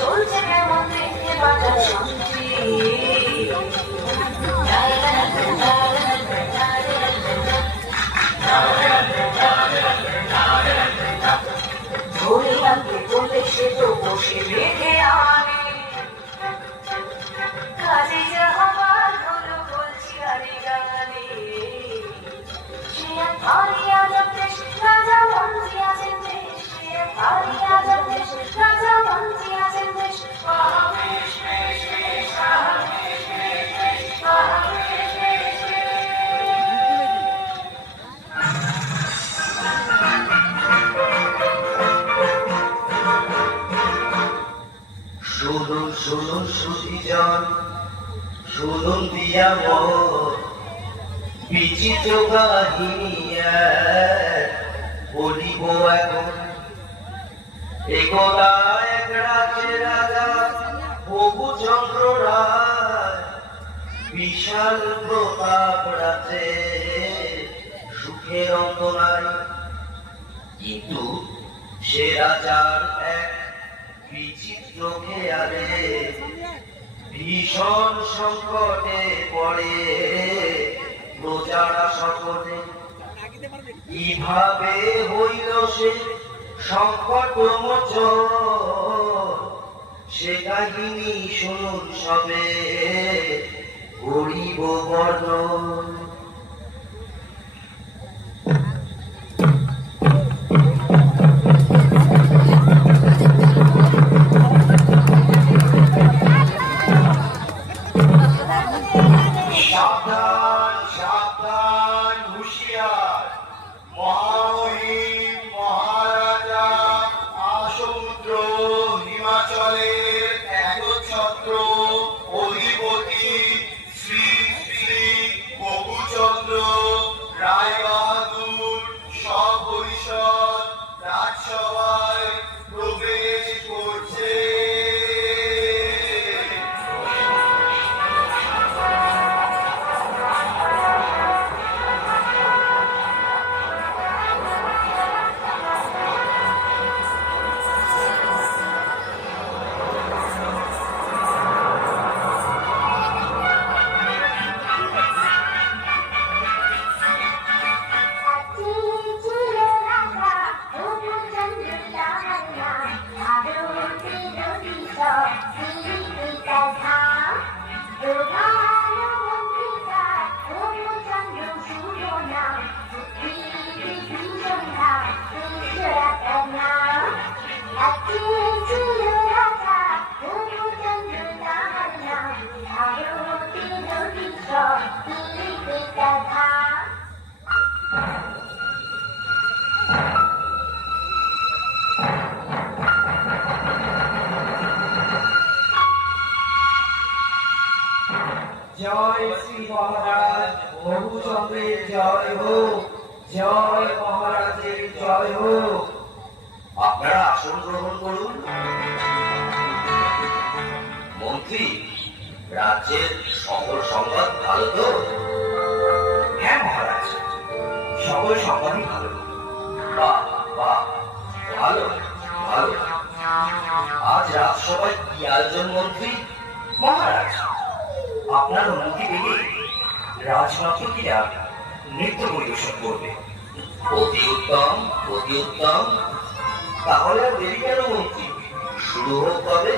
চলছে কেমন দেখতে বাজার শুনছি ধরে আনতে বলে সে তো বসে বেঁধে আনে কাজে যাহাবার হলো বলছি আরে গানে সে এক ভারী আজব দেশ রাজা মন্ত্রী আছেন দেশ সে এক ভারী আজব দেশ রাজা মন্ত্রী আছেন দেশ মহাবেশ বেশ বেশ মহাবেশ বেশ বেশ মহাবেশ বেশ শুনুন শুনুন সুধীজন শুনুন দিয়া মন বিচিত্র কাহিনী বলিব এখন একদা এক রাজ্যে রাজা বহুচন্দ্র রায় বিশাল প্রতাপ রাজে সুখের অন্ত নাই কিন্তু সে রাজার এক বিচিত্র খেয়ালে ভীষণ সংকটে পড়ে প্রজারা সকলে কিভাবে হইল সে সংকট মোচন সে কাহিনী শুনুন সবে করিব বর্ণন সাবধান সাবধান হুঁশিয়ার মহামহিম মহারাজা আসমুদ্র হিমাচলের একচ্ছত্র অধিপতি শ্রী শ্রী বহুচন্দ্র রায় বাহাদুর সপরিষদ রাজসভায় প্রবেশ করছে জয় শ্রী মহারাজ বহুচন্দ্রের জয় হোক জয় মহারাজের জয় হোক আপনারা আসন গ্রহণ করুন মন্ত্রী রাজ্যের সকল সংবাদ ভালো তো হ্যাঁ মহারাজ সকল সংবাদই ভালো বাহ বাহ ভালো ভালো আজ রাজসভায় কি আয়োজন মন্ত্রী মহারাজ আপনার অনুমতি পেলে রাজনর্তকীরা নৃত্য পরিবেশন করবে অতি উত্তম অতি উত্তম তাহলে আর দেরি কেন মন্ত্রী শুরু হোক তবে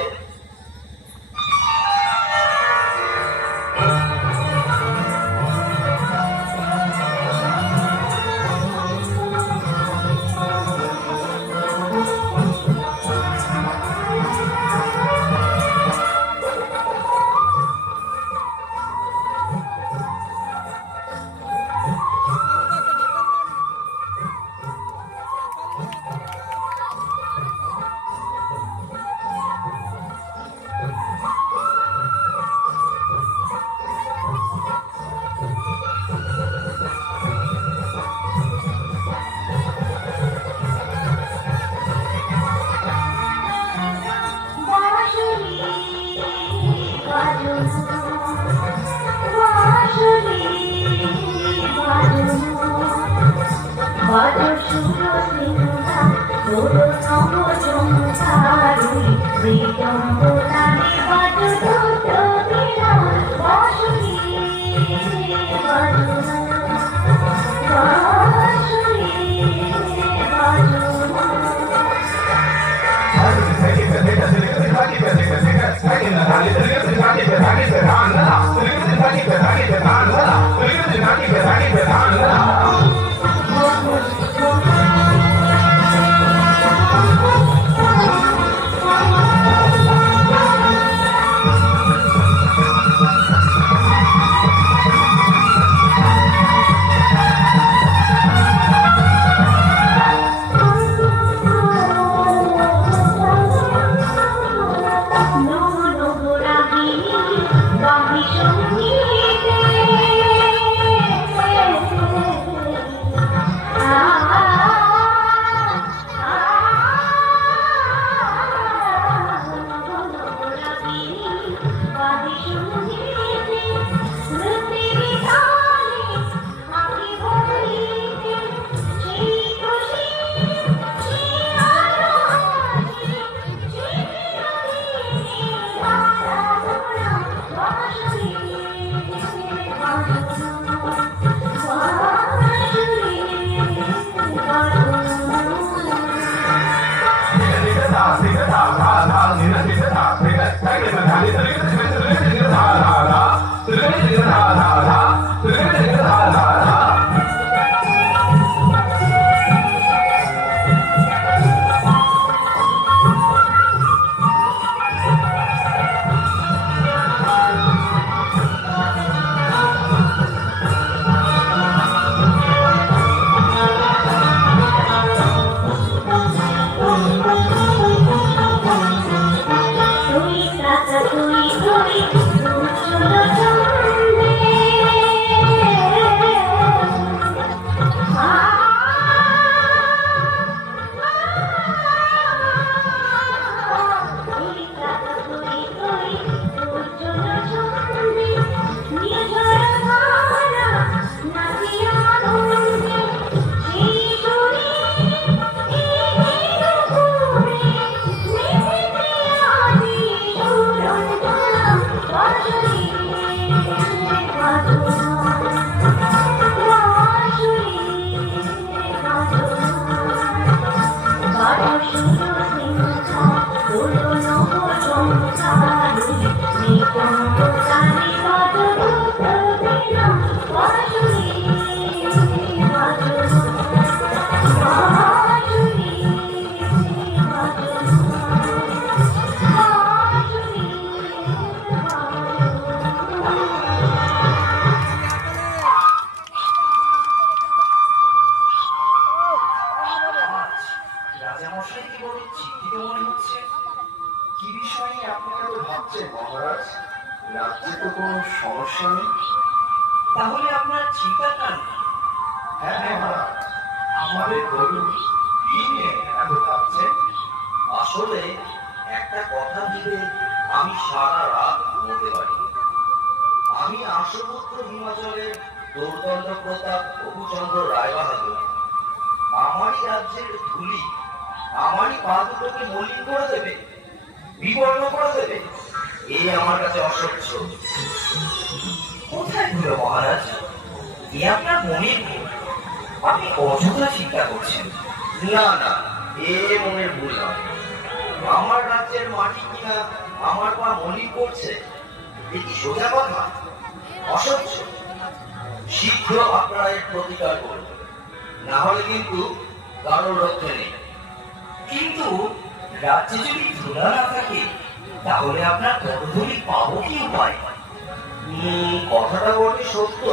আজ রাজামশাই কি বড় চিন্তিত মনে হচ্ছে। কি বিষয় নিয়ে আপনি এত ভাবছেন মহারাজ? রাজ্যে তো কোনো সমস্যা নেই। তাহলে আপনার চিন্তার কারণ কি? হ্যাঁ মহারাজ, আমাদের বলুন, কি নিয়ে এত ভাবছেন? আসলে একটা কথা ভেবে আমি সারা রাত ঘুমোতে পারি। আমি আশুপুত্র হিমাচলের দৌর্দণ্ড প্রতাপ রঘুচন্দ্র রায়বাহাদুর আমারই রাজ্যের ধুলি আমারই পা দুটোকে মলিন করে দেবে, বিবর্ণ করে দেবে। এই আমার কাছে অসহ্য। কোথায় ধুলো মহারাজ? এ আপনার মনের ভুল। আপনি অযথা চিন্তা করছেন। না না, এ মনের ভুল নয়। আমার রাজ্যের মাটি কিনা আমার পা মলিন করছে, এ কি সোজা কথা? অসহ্য। শীঘ্র আপনারা এর প্রতিকার করুন, না হলে কিন্তু কারোর রক্ষে নেই। কিন্তু রাজ্যে যদি ধুলা না থাকে তাহলে আপনার পদধূলি পাবো কি উপায়? কথাটা বলে সত্য,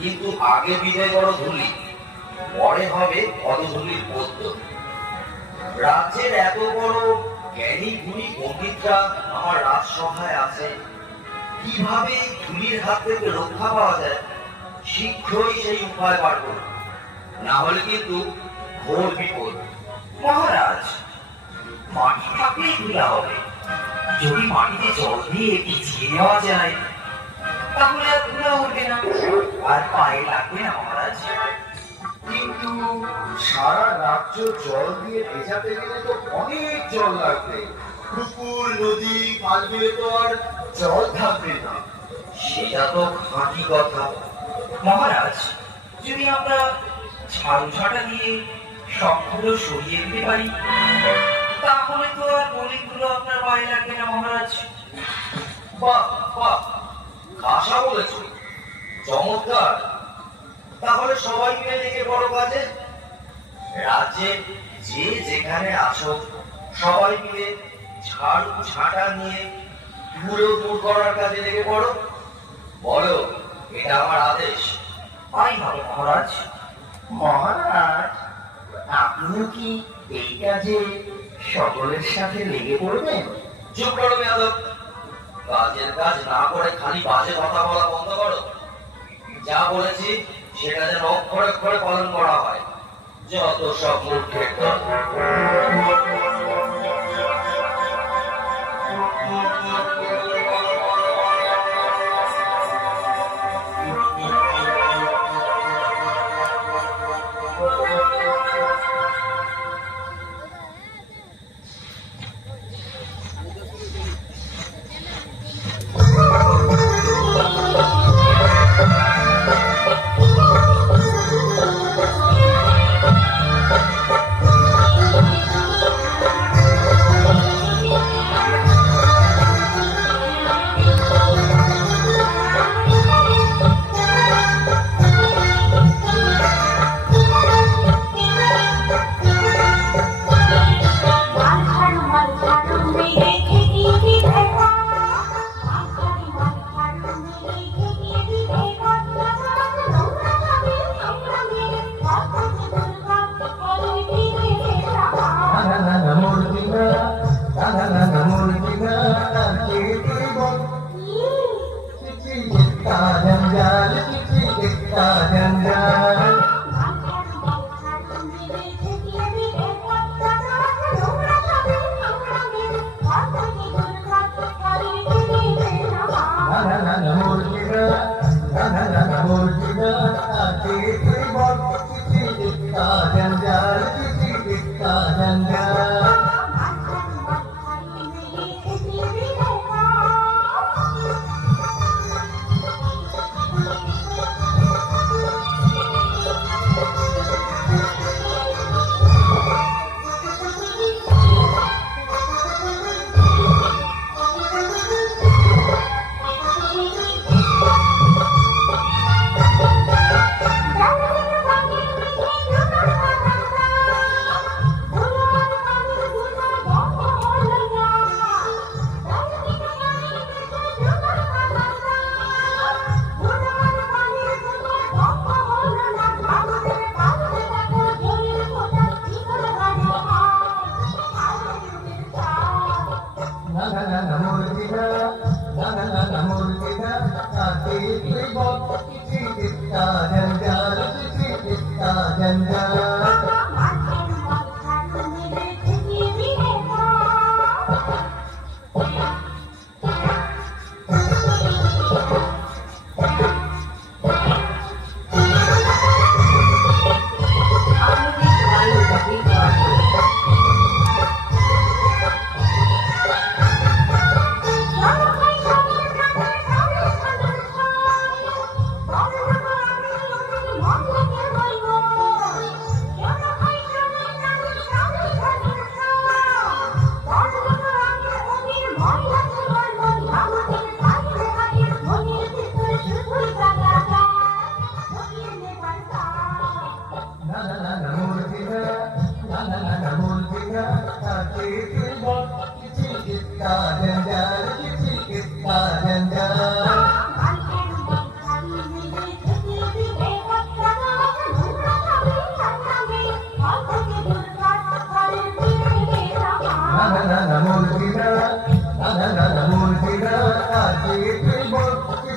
কিন্তু আগে বিদায় বড় ধুলি, পরে হবে পদধূলির পদ্য। রাজ্যের এত বড় জ্ঞানী গুণী পণ্ডিতরা আমার রাজসভায় আছে। কিভাবে এই ধুলির হাত থেকে রক্ষা পাওয়া যায় শীঘ্রই সেই উপায় বার করুন, না হলে কিন্তু ঘোর বিপদ। মহারাজ, মাটি থাকলেই ধুলা হবে। যদি মাটিতে জল দিয়ে ভিজিয়ে নেওয়া যায় তাহলে আর ধুলা উঠবে না, আর পায়ে লাগবে না মহারাজ। কিন্তু সারা রাজ্য জল দিয়ে ভেজাতে গেলে তো অনেক জল লাগবে। পুকুর, নদী, খাল বিলে তো আর জল থাকবে না। সেটা তো খাঁটি কথা মহারাজ। যদি আমরা ঝাড়ু ঝাঁটা দিয়ে সবগুলো সরিয়ে দিতে পারি তাহলে তো আর মলিনগুলো আপনার পায়ে লাগবে না মহারাজ। বাহ বাহ, খাসা বলেছ, চমৎকার। তাহলে সবাই মিলে লেগে বড় কাজে। রাজ্যে যে যেখানে আছো সবাই মিলে ঝাড়ু ঝাঁটা নিয়ে ধুলো দূর করার কাজে লেগে পড়ো। বলো, এটা আমার আদেশ। তাই হবে মহারাজ। মহারাজ, আপনিও কি এই কাজে সকলের সাথে লেগে পড়বেন? চুপ করো বেয়াদব। কাজের কাজ না করে খালি বাজে কথা বলা বন্ধ করো। যা বলেছি সেটা যেন অক্ষরে অক্ষরে পালন করা হয়। যত সব মূর্খের দল।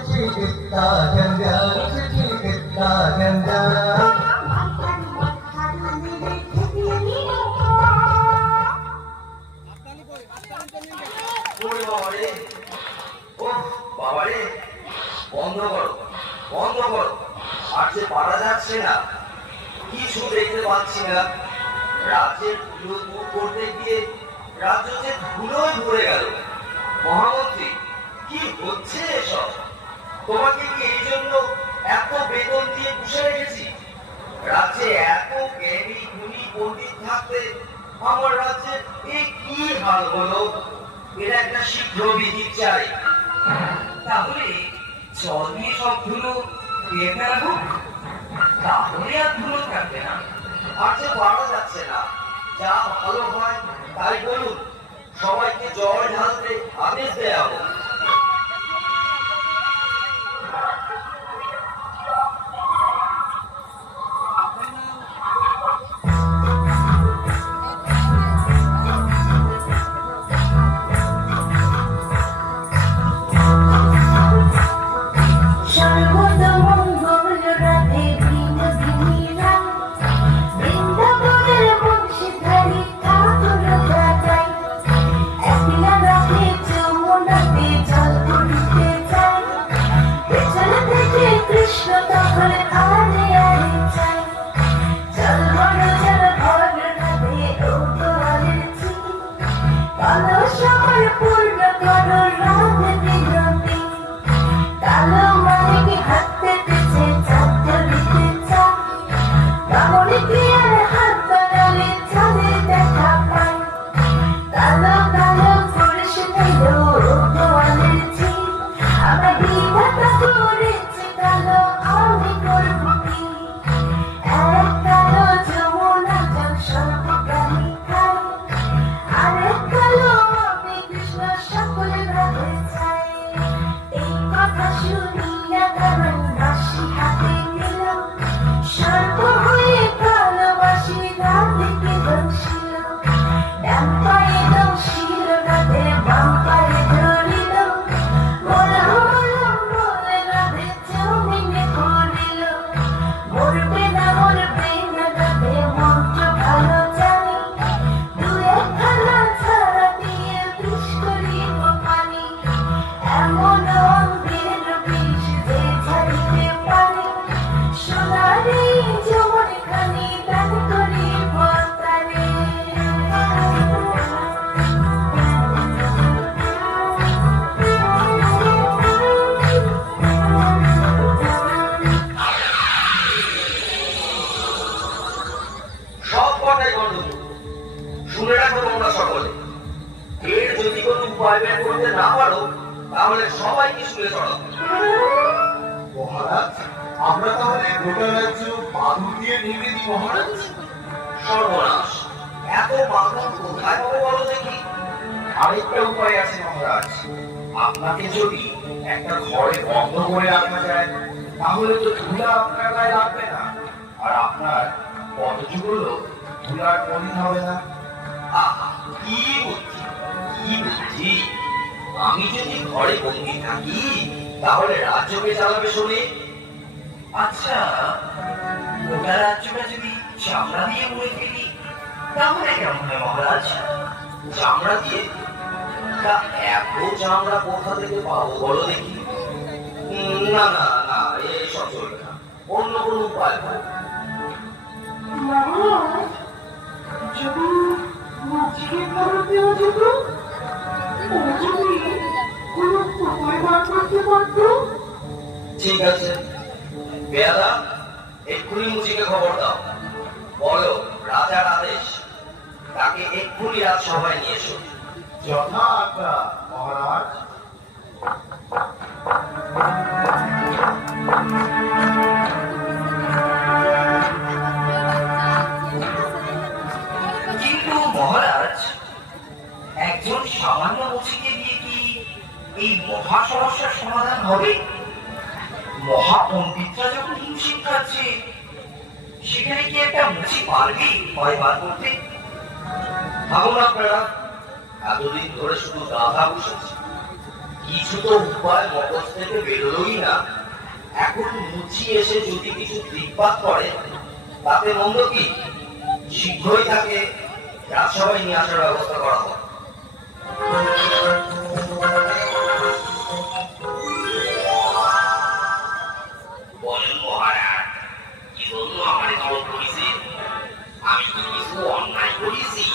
চিকিৎসা জঞ্জাল চিকিৎসা জঞ্জাল ওরে বাবারে, ওহ বাবারে, বন্ধ করো, বন্ধ করো। আর যে পারা যাচ্ছে না, কিছু দেখতে পাচ্ছি না। রাজ্যের ধুলো দূর করতে গিয়ে রাজ্য যে ধুলোয় ভরে গেল। মহামন্ত্রী, কি হচ্ছে এসব? তোমাকে কি এই জন্য এত বেতন দিয়ে পুষে রেখেছি? রাজ্যে এত জ্ঞানী গুণী পণ্ডিত থাকতে আমার রাজ্যের এ কি হাল হলো? এর একটা শীঘ্র বিধি চাই। তাহলে জল দিয়ে সব ধুলো দিয়ে ফেলা হোক, তাহলে আর ধুলো থাকবে না। আর যে পারা যাচ্ছে না, যা ভালো হয় তাই বলুন, সবাইকে জল ঢালতে আদেশ দেয়া হোক। শুনে রাখো তোমরা সকলে, এর যদি কোনো উপায় বের করতে না পারো তাহলে সবাইকে শুনে চড়াও। মহারাজ, আমরা তাহলে গোটা রাজ্য বাঁধন দিয়ে ভেঙে দিই মহারাজ। সর্বনাশ, এত বাঁধন কোথায় পাবো বলো দেখি? আরেকটা উপায় আছে মহারাজ, আপনাকে যদি একটা ঘরে বন্ধ করে রাখা যায় তাহলে তো ধুলা আপনার গায়ে লাগবে না, আর আপনার পদযুগগুলো ধুলার মলিন হবে না। আহা, কি বুদ্ধি, কি বুদ্ধি! আমি যদি ঘরে বন্দি থাকি তাহলে রাজ্যকে চালাবে শুনে, আচ্ছা, গোটা রাজ্যটা যদি চামড়া দিয়ে মুড়ে ফেলি তাহলে কেমন হয় মহারাজ? চামড়া দিয়ে? তা এত চামড়া কোথা থেকে পাবো বলো দেখি? না না না, এসব চলবে না, অন্য কোনো উপায় হোক। মহারাজ, যদি মাঝিকে ফেরত দেওয়া যেত, ও যদি কোনো উপায় বার করতে পারতো। ঠিক আছে, বেয়াদা, এক্ষুনি মুচিকে খবর দাও, বলো রাজার আদেশ, তাকে এক্ষুনি রাজসভায় নিয়ে এসো। যথা আজ্ঞা মহারাজ। কিন্তু মহারাজ, একজন সামান্য মুচিকে দিয়ে কি এই মহা সমস্যার সমাধান হবে? মহাপণ্ডিতরা যখন হিমশিম খাচ্ছে, সেখানে কি একটা মুচি পারবে ভয় বার করতে? ভাবুন আপনারা, এতদিন ধরে শুধু গাধা বসেছে, কিছু তো উপায় মগজ থেকে বেরোলোই না। এখন মুচি এসে যদি কিছু দিকপাত করে তাতে মন্দ কি? শীঘ্রই তাকে রাজসভায় নিয়ে আসার ব্যবস্থা করা হোক। বলেন মহারাজ, কি জন্য আমার তলব করেছে? আমি কি কিছু অন্যায় করেছি?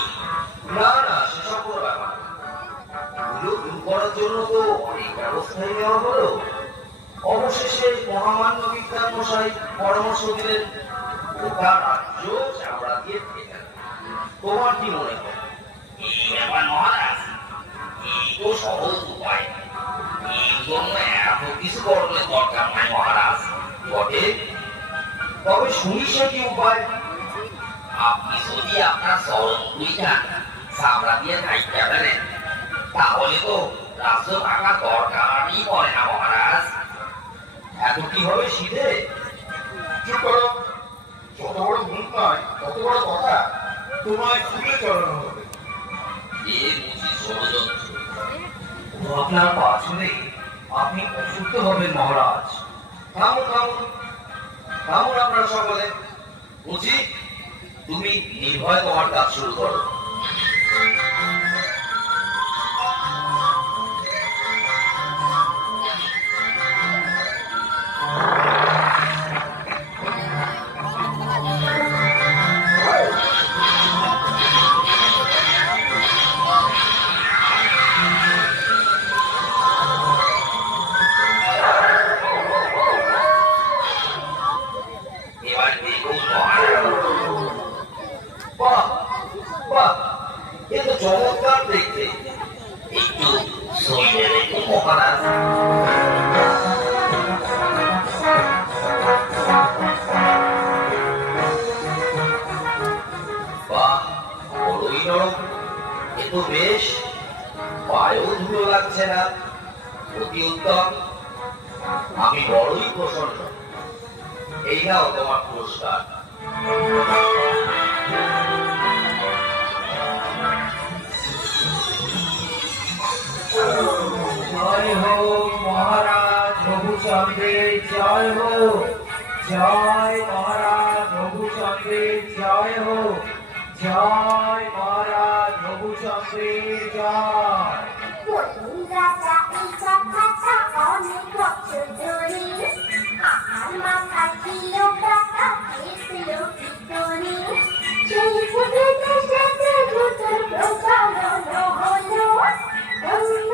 না না, সেসব কোনো ব্যাপার না। এগুলো দূর করার জন্য তো অনেক ব্যবস্থাই নেওয়া হলো। অবশেষে মহামান্য বিজ্ঞান মশাই পরামর্শ দিলেন গোটা রাজ্য চামড়া দিয়ে ঢেকে। তোমার কি মনে হয়? এই ব্যাপার মহারাজ, এই তো সহজ উপায়। এই জন্য এত কিছু করণের দরকার নাই মহারাজ। বটে, তবে শুনি সে কি উপায়? আপনি যদি আপনার চরণ দুইটা চামড়া দিয়ে ঢাইতে ফেলেন, তাহলে তো রাজ্য থাকার দরকারই পড়ে না মহারাজ। এত কি হবে শীতে? চুপ করো, যত বড় মুখ নয় তত বড় কথা। তোমায় ফুলে চড়ানো হবে। এ বুঝি ষড়যন্ত্র। আপনার পাছনে আপনি অসুস্থ হবেন মহারাজ। থামুন থামুন থামুন আপনারা সকলে। বুঝি তুমি নির্ভয় তোমার কাজ শুরু করো। এবার দেখুন মহারাজ, বাহ বাহ, এ তো চমৎকার দেখতে। একটু সইলে দেখুন মহারাজ। বাহ, বড়ই নরম। এ তো বেশ, পায়েও ধুলো লাগছে না। অতি উত্তম, আমি বড়ই প্রসন্ন। এই নাও তোমার পুরস্কার। জয় হোক মহারাজ রঘুচন্দ্রের জয় হোক। জয় মহারাজ রঘুচন্দ্রের জয় হোক। জয় মহারাজ রঘুচন্দ্রের জয়। নতুন রাজা এই কথাটা অনেক বছর ধরে আমার মাথায় ছিল কথা পেয়েছিল কি করে সেই থেকে সেতে নতুন প্রচলন হলো অন্য